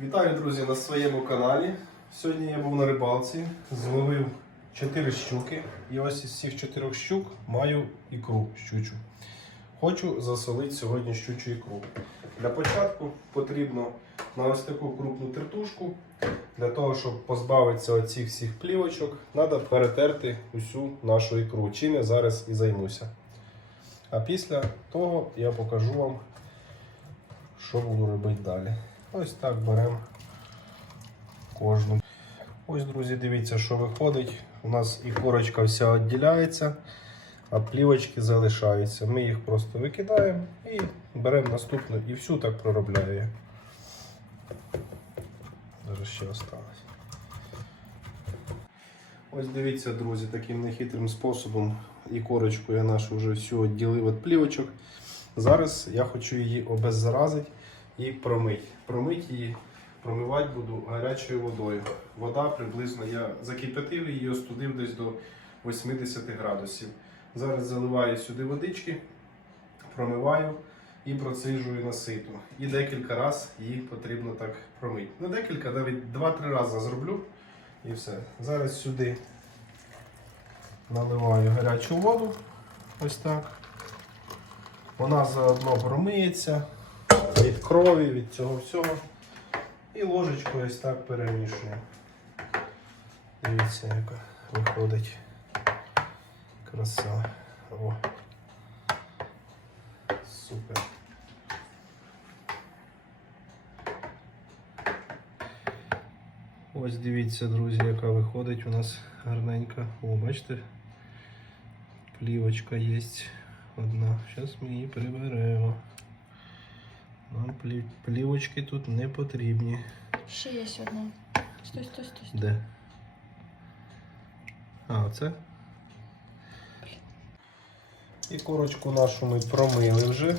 Вітаю, друзі, на своєму каналі. Сьогодні я був на рибалці, зловив 4 щуки. І ось із цих 4 щук маю ікру щучу. Хочу засолити сьогодні щучу ікру. Для початку потрібно на ось таку крупну тертушку. Для того, щоб позбавитися оцих всіх плівочок, треба перетерти усю нашу ікру. Чим я зараз і займуся. А після того я покажу вам, що буду робити далі. Ось так беремо кожну. Ось, друзі, дивіться, що виходить. У нас і корочка вся відділяється, а плівочки залишаються. Ми їх просто викидаємо і беремо наступну і всю так проробляю. я. Зараз ще осталось. Ось дивіться, друзі, таким нехитрим способом і корочку я нашу вже всю відділив від плівочок. Зараз я хочу її обеззаразити і промити. Промити її, промивати буду гарячою водою. Вода приблизно я закипятив її, остудив десь до 80 градусів. Зараз заливаю сюди водички, промиваю і процижую на сито. І декілька разів її потрібно так промити. Не декілька, навіть 2-3 рази зроблю і все. Зараз сюди наливаю гарячу воду. Ось так. Вона заодно промиється крові, від цього всього. І ложечкою ось так перемішую. Дивіться, яка виходить краса. О. Супер. Ось дивіться, друзі, яка виходить у нас гарненька. О, бачите? Плівочка є одна. Зараз ми її приберемо. Нам плі- плівочки тут не потрібні. Ще є одна. Стой, стой, стой. стой. Де? А, оце? І корочку нашу ми промили вже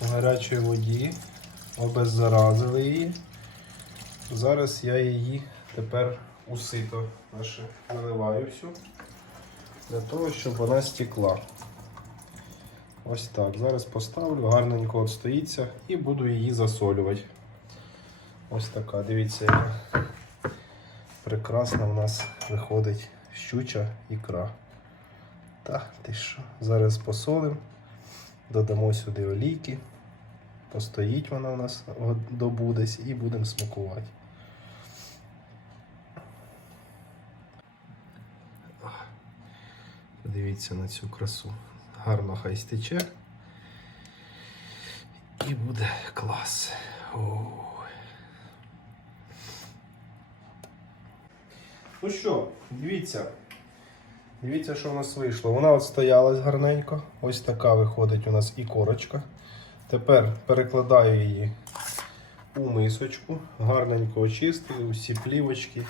в гарячій воді, обеззаразили її. Зараз я її тепер у сито наше наливаю всю, для того, щоб вона стекла. Ось так. Зараз поставлю, гарненько отстоїться і буду її засолювати. Ось така, дивіться, яка прекрасна в нас виходить щуча ікра. Та, ти що? Зараз посолимо, додамо сюди олійки, постоїть вона у нас от добу десь і будемо смакувати. Подивіться на цю красу. Гарно хай стече. І буде клас. Ой. Ну що, дивіться. Дивіться, що в нас вийшло. Вона от стоялась гарненько. Ось така виходить у нас і корочка. Тепер перекладаю її у мисочку. Гарненько очистив, усі плівочки.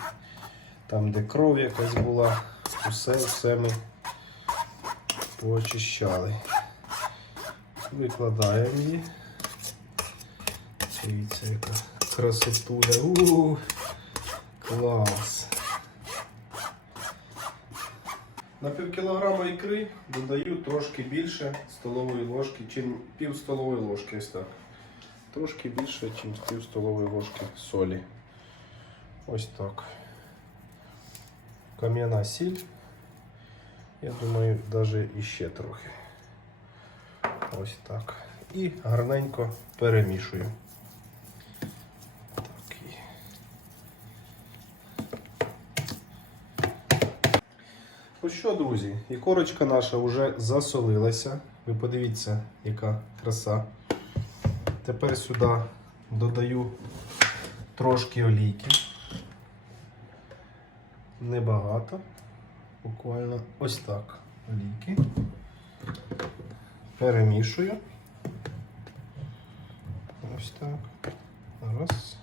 Там, де кров якась була, усе, все ми поочищали. Викладаємо її. Дивіться, яка красотуля. У, клас. На пів кілограма ікри додаю трошки більше столової ложки, чим пів столової ложки. Ось так. Трошки більше, ніж пів столової ложки солі. Ось так. Кам'яна сіль. Я думаю, навіть іще трохи. Ось так. І гарненько перемішую. Так, Ну що, друзі, і корочка наша вже засолилася. Ви подивіться, яка краса. Тепер сюди додаю трошки олійки. Небагато. Буквально ось так. Олійки. Перемішую. Ось так. Раз.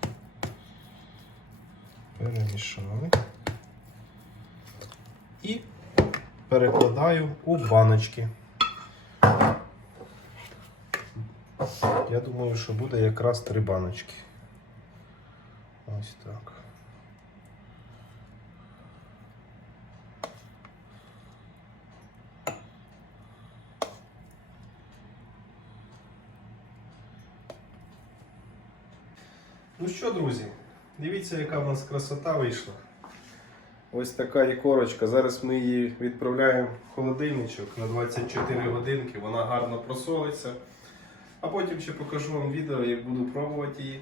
Перемішали. І перекладаю у баночки. Я думаю, що буде якраз три баночки. Ось так. Ну що, друзі, дивіться, яка в нас красота вийшла. Ось така ікорочка. Зараз ми її відправляємо в холодильничок на 24 годинки. Вона гарно просолиться. А потім ще покажу вам відео, як буду пробувати її.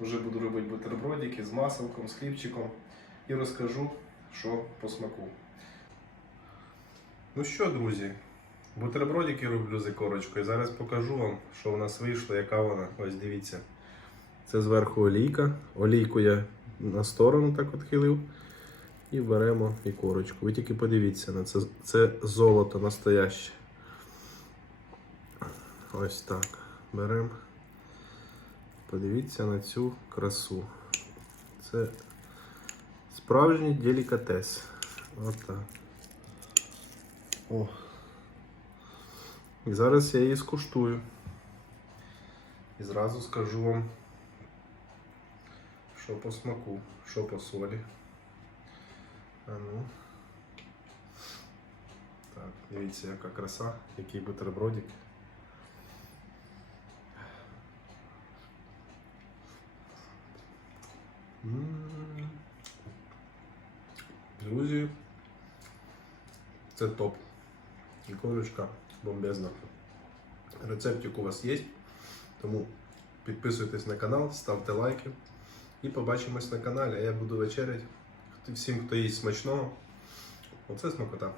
Вже буду робити бутербродики з маселком, з хлібчиком і розкажу, що по смаку. Ну що, друзі, бутербродики роблю з ікорочкою. Зараз покажу вам, що в нас вийшло, яка вона. Ось дивіться. Це зверху олійка. Олійку я на сторону так відхилив. І беремо ікорочку. Ви тільки подивіться на це. Це золото настояще. Ось так. Беремо. Подивіться на цю красу. Це справжній делікатес. Отак. О. І зараз я її скуштую. І зразу скажу вам, що по смаку, що по солі. А ну. Так, дивіться, яка краса, який бутербродик. Друзі, це топ. Ікорочка бомбезна. Рецептик у вас є, тому підписуйтесь на канал, ставте лайки і побачимось на каналі. Я буду вечеряти. Всім, хто їсть смачного. Оце смакота.